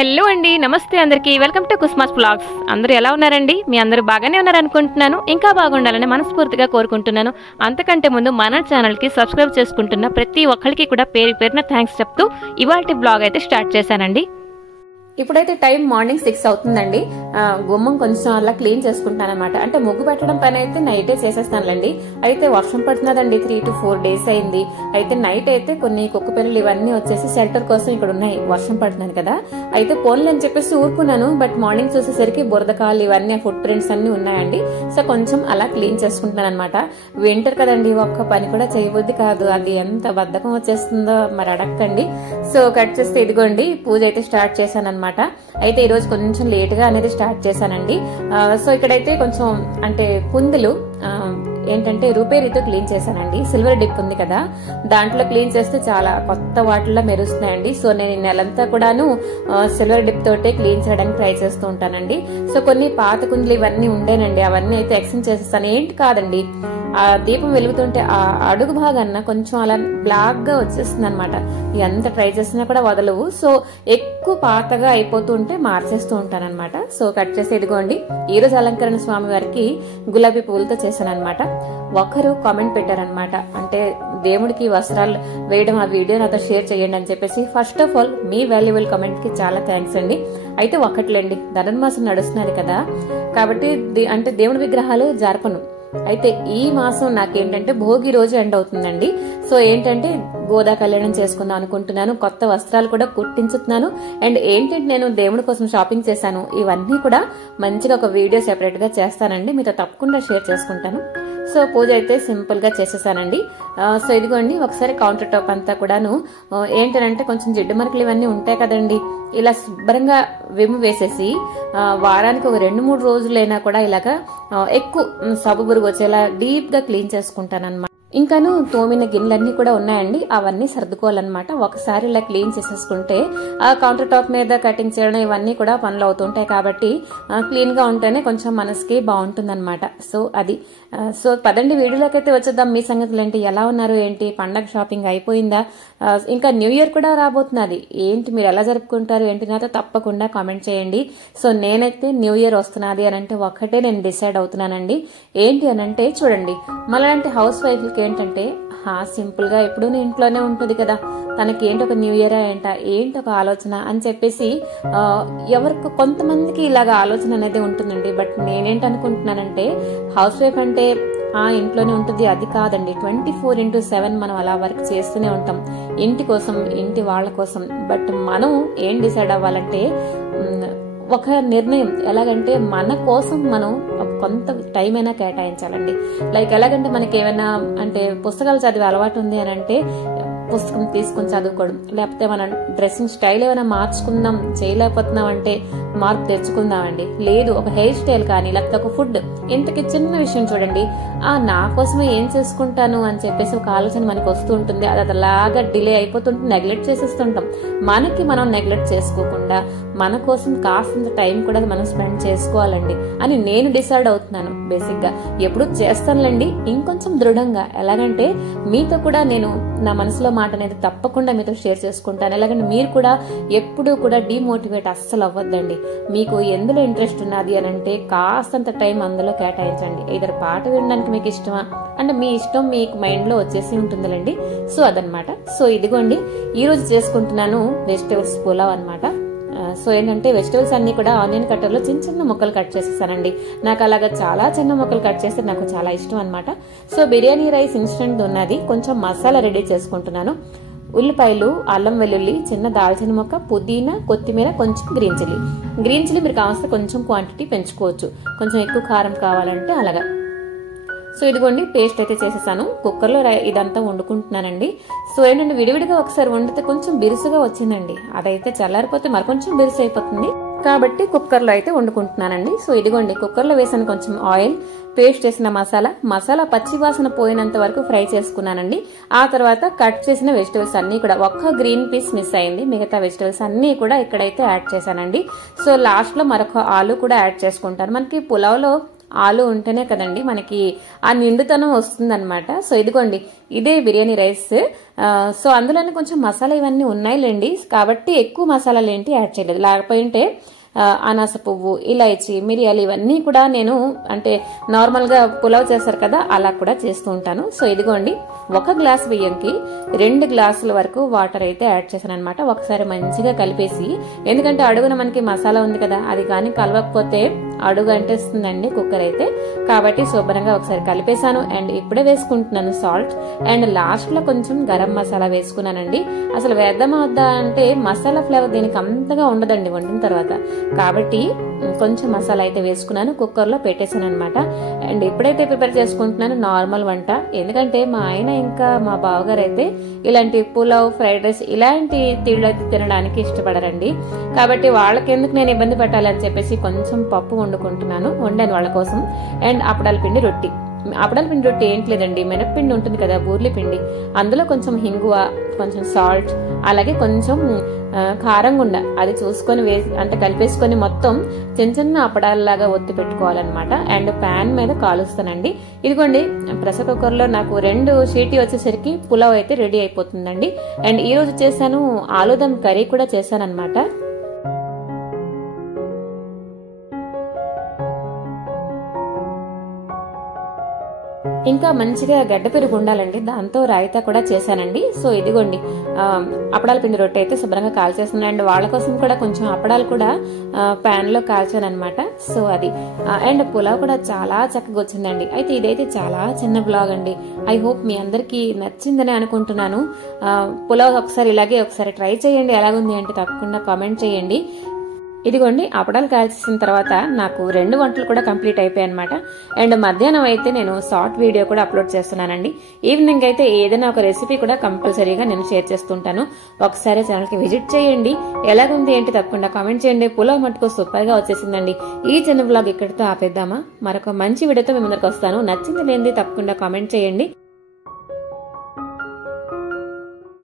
Hello అండి, నమస్తే అందరికీ. Welcome to కుస్మాస్ vlogs. అందరూ ఎలా ఉన్నారండి? మీ అందరూ బాగానే ఉన్నారనుకుంటున్నాను. ఇంకా బాగుండాలని మనస్ఫూర్తిగా కోరుకుంటున్నాను. అంతకంటే ముందు మన ఛానల్కి సబ్స్క్రైబ్ చేసుకుంటున్న ప్రతి ఒక్కరికి కూడా పేరు పేరున థ్యాంక్స్ చెప్తూ ఇవాల్టి బ్లాగ్ అయితే స్టార్ట్ చేశానండి. ఇప్పుడైతే టైం మార్నింగ్ 6 అవుతుందండి. గుమ్మం కొంచెం అలా క్లీన్ చేసుకుంటాను అనమాట. అంటే ముగ్గు పెట్టడం పని అయితే నైటే చేసేస్తానులేండి. అయితే వర్షం పడుతున్నదండి, 3 to 4 days అయింది. అయితే నైట్ అయితే కొన్ని కుక్క పిల్లలు ఇవన్నీ వచ్చేసి షెల్టర్ కోసం ఇక్కడ ఉన్నాయి. వర్షం పడుతున్నాను కదా, అయితే పోన్లు అని చెప్పేసి ఊరుకున్నాను. బట్ మార్నింగ్ చూసేసరికి బురదకాలు ఇవన్నీ ఫుట్ ప్రింట్స్ అన్ని ఉన్నాయండి. సో కొంచెం అలా క్లీన్ చేసుకుంటున్నాను అనమాట. వింటర్ కదండి, ఒక్క పని కూడా చేయబుద్ది కాదు. అది ఎంత బద్ధకం వచ్చేస్తుందో మరి అడక్కండి. సో కట్ చేస్తే ఇదిగోండి పూజ అయితే స్టార్ట్ చేశాను అనమాట. అయితే ఈ రోజు కొంచెం లేట్ గా అనేది స్టార్ట్ చేశానండి. సో ఇక్కడైతే కొంచెం అంటే కుందులు ఏంటంటే రిపేరీతో క్లీన్ చేశానండి. సిల్వర్ డిప్ ఉంది కదా, దాంట్లో క్లీన్ చేస్తే చాలా కొత్త వాటిల్లో మెరుస్తున్నాయండి. సో నేను ఈ నెలంతా కూడాను సిల్వర్ డిప్ తోటే క్లీన్ చేయడానికి ట్రై చేస్తూ ఉంటానండి. సో కొన్ని పాత కుందులు ఇవన్నీ ఉండేనండి, అవన్నీ అయితే ఎక్స్చేంజ్ చేసేస్తాను. ఏంటి కాదండి, ఆ దీపం వెలుగుతుంటే ఆ అడుగు భాగాన్న కొంచెం అలా బ్లాక్ గా వచ్చేస్తుంది అనమాట. ఎంత ట్రై చేసినా కూడా వదలవు. సో ఎక్కువ పాతగా అయిపోతూ ఉంటే మార్చేస్తూ ఉంటాను అనమాట. సో కట్ చేసి ఇదిగోండి ఈ రోజు అలంకరణ స్వామి వారికి గులాబీ పువ్వులతో చేశాను అనమాట. ఒకరు కామెంట్ పెట్టారనమాట, అంటే దేవుడికి వస్త్రాలు వేయడం ఆ వీడియో నాతో షేర్ చేయండి అని చెప్పేసి. First of all me valuable comment కి చాలా థ్యాంక్స్ అండి. అయితే ఒకట్లేండి, ధనుర్మాసం నడుస్తున్నది కదా, కాబట్టి అంటే దేవుడి విగ్రహాలు జరపను. అయితే ఈ మాసం నాకేంటంటే భోగి రోజు ఎండ్ అవుతుందండి. సో ఏంటంటే గోదా కళ్యాణం చేసుకుందాం అనుకుంటున్నాను. కొత్త వస్త్రాలు కూడా కుట్టించుతున్నాను. అండ్ ఏంటంటే నేను దేవుడి కోసం షాపింగ్ చేశాను. ఇవన్నీ కూడా మంచిగా ఒక వీడియో సెపరేట్ గా చేస్తానండి, మీతో తప్పకుండా షేర్ చేసుకుంటాను. సో పూజ అయితే సింపుల్ గా చేసేసానండి. సో ఇదిగోండి ఒకసారి కౌంటర్ టాప్ అంతా కూడాను ఏంటంటే కొంచెం జిడ్డు మరకలు ఇవన్నీ ఉంటాయి కదండి, ఇలా శుభ్రంగా విమ్ వేసేసి వారానికి ఒక 2-3 రోజులైనా కూడా ఇలాగా ఎక్కువ సబ్బు బురుగు వచ్చేలా డీప్ గా క్లీన్ చేసుకుంటాను అనమాట. ఇంకాను తోమిన గిన్నెలన్నీ కూడా ఉన్నాయండి, అవన్నీ సర్దుకోవాలన్నమాట. ఒకసారి ఇలా క్లీన్ చేసేసుకుంటే ఆ కౌంటర్ టాప్ మీద కటింగ్ చేయడం ఇవన్నీ కూడా పనులు అవుతుంటాయి. కాబట్టి క్లీన్ గా ఉంటేనే కొంచెం మనసుకి బాగుంటుంది అనమాట. సో అది సో పదండి వీడియోలోకి అయితే వచ్చేద్దాం. మీ సంగతులు ఏంటి, ఎలా ఉన్నారు ఏంటి, పండగ షాపింగ్ అయిపోయిందా, ఇంకా న్యూ ఇయర్ కూడా రాబోతున్నది ఏంటి, మీరు ఎలా జరుపుకుంటారు ఏంటి, నాతో తప్పకుండా కామెంట్ చేయండి. సో నేనైతే న్యూ ఇయర్ వస్తున్నది అని అంటే ఒక్కటే నేను డిసైడ్ అవుతున్నానండి. ఏంటి అని అంటే చూడండి, మళ్ళీ హౌస్ వైఫ్లకి ఏంటంటే సింపుల్ గా ఎప్పుడు ఇంట్లోనే ఉంటుంది కదా, తనకి ఏంటి ఒక న్యూ ఇయర్ ఏంటి ఒక ఆలోచన అని చెప్పేసి ఎవరికి కొంతమందికి ఇలాగ ఆలోచన అనేది ఉంటుందండి. బట్ నేనేంటి అనుకుంటున్నానంటే హౌస్ వైఫ్ అంటే ఇంట్లోనే ఉంటుంది, అది కాదండి. 24/7 మనం అలా వర్క్ చేస్తూనే ఉంటాం ఇంటి కోసం, ఇంటి వాళ్ళ కోసం. బట్ మనం ఏం డిసైడ్ అవ్వాలంటే ఒక నిర్ణయం, ఎలాగంటే మన కోసం మనం కొంత టైం అయినా కేటాయించాలండి. లైక్ ఎలాగంటే మనకి ఏమైనా అంటే పుస్తకాలు చదివే అలవాటు ఉంది అని అంటే పుస్తకం తీసుకుని చదువుకోవడం, లేకపోతే మన డ్రెస్సింగ్ స్టైల్ ఏమైనా మార్చుకుందాం చేయలేకపోతున్నాం అంటే మార్పు తెచ్చుకుందామండి. లేదు ఒక హెయిర్ స్టైల్ కానీ లేకపోతే ఒక ఫుడ్, ఇంతకి చిన్న విషయం చూడండి, నా కోసమే ఏం చేసుకుంటాను అని చెప్పేసి ఒక ఆలోచన మనకు వస్తూ ఉంటుంది. అది అలాగా డిలే అయిపోతుంటే నెగ్లెక్ట్ చేసేస్తుంటాం. మనకి మనం నెగ్లెక్ట్ చేసుకోకుండా మన కోసం కాస్తంత టైం కూడా మనం స్పెండ్ చేసుకోవాలండి అని నేను డిసైడ్ అవుతున్నాను. బేసిక్ గా ఎప్పుడు చేస్తానులేండి, ఇంకొంచెం దృఢంగా. ఎలాగంటే మీతో కూడా నేను నా మనసులో మాట అనేది తప్పకుండా మీతో షేర్ చేసుకుంటాను. ఎలాగంటే మీరు కూడా ఎప్పుడూ కూడా డిమోటివేట్ అస్సలు అవ్వద్దండి. మీకు ఎందులో ఇంట్రెస్ట్ ఉన్నది అని అంటే కాస్తంత టైం అందులో కేటాయించండి. ఇద్దరు పాట వినడానికి మీకు ఇష్టమా అంటే మీ ఇష్టం మీకు మైండ్ లో వచ్చేసి ఉంటుందిలేండి. సో అదనమాట. సో ఇదిగోండి ఈ రోజు చేసుకుంటున్నాను వెజిటేబుల్స్ పులావ్ అనమాట. సో ఏంటంటే వెజిటేబుల్స్ అన్ని కూడా ఆనియన్ కట్టర్ లో చిన్న చిన్న ముక్కలు కట్ చేసేసానండి. నాకు అలాగా చాలా చిన్న ముక్కలు కట్ చేస్తే నాకు చాలా ఇష్టం అనమాట. సో బిర్యానీ రైస్ ఇన్స్టెంట్ ఉన్నది, కొంచెం మసాలా రెడీ చేసుకుంటున్నాను. ఉల్లిపాయలు, అల్లం వెల్లుల్లి, చిన్న దాల్చిన మొక్క, పుదీనా, కొత్తిమీర, కొంచెం గ్రీన్ చిల్లీ మీరు కావాల్సిన కొంచెం క్వాంటిటీ పెంచుకోవచ్చు, కొంచెం ఎక్కువ కారం కావాలంటే అలాగా. సో ఇదిగోండి పేస్ట్ అయితే చేసేసాను. కుక్కర్లో ఇదంతా వండుకుంటున్నానండి. సో ఏంటంటే విడివిడిగా ఒకసారి వండితే కొంచెం బిరుసుగా వచ్చిందండి, అదైతే చల్లారిపోతే మరి కొంచెం బిరుసు అయిపోతుంది. కాబట్టి కుక్కర్లో అయితే వండుకుంటున్నానండి. సో ఇదిగోండి కుక్కర్లో వేసాను కొంచెం ఆయిల్, పేస్ట్ చేసిన మసాలా పచ్చి వాసన పోయినంత వరకు ఫ్రై చేసుకున్నానండి. ఆ తర్వాత కట్ చేసిన వెజిటబుల్స్ అన్ని కూడా, ఒక్క గ్రీన్ పీస్ మిస్ అయింది, మిగతా వెజిటబుల్స్ అన్ని కూడా ఇక్కడైతే యాడ్ చేశానండి. సో లాస్ట్ లో మరొక ఆలు కూడా యాడ్ చేసుకుంటాను. మనకి పులావ్ లో ఆలు ఉంటేనే కదండి మనకి ఆ నిండుతనం వస్తుందన్నమాట. సో ఇదిగోండి ఇదే బిర్యానీ రైస్. సో అందులోనే కొంచెం మసాలా ఇవన్నీ ఉన్నాయిలేండి, కాబట్టి ఎక్కువ మసాలాలు ఏంటి యాడ్ చేయలేదు. లేకపోయింటే అనాస పువ్వు, ఇలాయచి, మిరియాలు ఇవన్నీ కూడా నేను అంటే నార్మల్గా పులావ్ చేస్తారు కదా అలా కూడా చేస్తూ ఉంటాను. సో ఇదిగోండి 1 గ్లాస్ బియ్యంకి 2 గ్లాసుల వరకు వాటర్ అయితే యాడ్ చేశాను అనమాట. ఒకసారి మంచిగా కలిపేసి, ఎందుకంటే అడుగున మనకి మసాలా ఉంది కదా, అది కానీ కలవకపోతే అడుగు అంటేస్తుందండి కుక్కర్ అయితే, కాబట్టి శుభ్రంగా ఒకసారి కలిపేశాను. అండ్ ఇప్పుడే వేసుకుంటున్నాను సాల్ట్, అండ్ లాస్ట్ లో కొంచెం గరం మసాలా వేసుకున్నానండి. అసలు వేద్దామా వద్దా అంటే మసాలా ఫ్లేవర్ దీనికి అంతగా ఉండదండి వండిన తర్వాత, కాబట్టి కొంచెం మసాలా అయితే వేసుకున్నాను, కుక్కర్ లో పెట్టేశాను అనమాట. అండ్ ఇప్పుడైతే ప్రిపేర్ చేసుకుంటున్నాను నార్మల్ వంట, ఎందుకంటే మా ఆయన ఇంకా మా బావగారు అయితే ఇలాంటి పులావ్, ఫ్రైడ్ రైస్ ఇలాంటి తిళ్ళు అయితే తినడానికి ఇష్టపడరండి. కాబట్టి వాళ్ళకి ఎందుకు నేను ఇబ్బంది పెట్టాలని చెప్పేసి కొంచెం పప్పు వండాను వాళ్ళ కోసం. అండ్ అప్పడాల పిండి రొట్టి. అప్పడాల పిండి రొట్టి ఏంటి లేదండి, మినప్పిండి ఉంటుంది కదా, బూర్లి పిండి, అందులో కొంచెం హింగువ, కొంచెం సాల్ట్, అలాగే కొంచెం కారం గుండ అది చూసుకొని అంటే కలిపేసుకొని మొత్తం చిన్న చిన్న అప్పడాలలాగా ఒత్తి పెట్టుకోవాలన్నమాట. అండ్ ప్యాన్ మీద కాలుస్తానండి. ఇదిగోండి ప్రెషర్ కుక్కర్ లో నాకు 2 సీటీ వచ్చేసరికి పులావ్ అయితే రెడీ అయిపోతుందండి. అండ్ ఈ రోజు చేశాను ఆలుదమ్ కర్రీ కూడా చేశాను అనమాట. ఇంకా మంచిగా గడ్డ పెరుగు ఉండాలండి, దాంతో రాయితా కూడా చేశానండి. సో ఇదిగోండి అప్పడాల పిండి రొట్టె అయితే శుభ్రంగా కాల్చేస్తున్నాను. అండ్ వాళ్ళ కోసం కూడా కొంచెం అప్పడాలు కూడా ప్యాన్ లో కాల్చాను అనమాట. సో అది అండ్ పులావ్ కూడా చాలా చక్కగా వచ్చిందండి. అయితే ఇదైతే చాలా చిన్న బ్లాగ్ అండి. ఐ హోప్ మీ అందరికి నచ్చిందని అనుకుంటున్నాను. పులావ్ ఒకసారి ఇలాగే ఒకసారి ట్రై చేయండి, ఎలాగుంది అంటే తప్పకుండా కామెంట్ చేయండి. ఇదిగోండి అప్పడాలు కాల్చేసిన తర్వాత నాకు 2 వంటలు కూడా కంప్లీట్ అయిపోయాయి అనమాట. అండ్ మధ్యాహ్నం అయితే నేను షార్ట్ వీడియో కూడా అప్లోడ్ చేస్తున్నానండి. ఈవినింగ్ అయితే ఏదైనా ఒక రెసిపీ కూడా కంపల్సరీగా నేను షేర్ చేస్తుంటాను. ఒకసారి ఛానల్ కి విజిట్ చేయండి, ఎలాగుంది ఏంటి తప్పకుండా కామెంట్ చేయండి. పులావ్ మటుకు సూపర్ గా వచ్చేసిందండి. ఈ చిన్న వ్లాగ్ ఇక్కడితో ఆపేద్దామా, మరొక మంచి వీడియోతో మీ ముందరికి వస్తాను. నచ్చింది లేనిది తప్పకుండా కామెంట్ చేయండి.